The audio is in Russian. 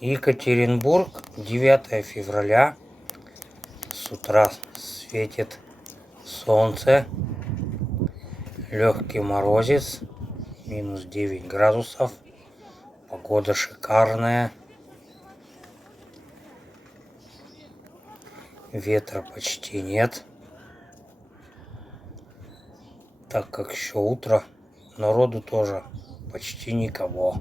Екатеринбург, 9 февраля. С утра светит солнце. Легкий морозец. Минус 9 градусов. Погода шикарная. Ветра почти нет. Так как еще утро, народу тоже почти никого.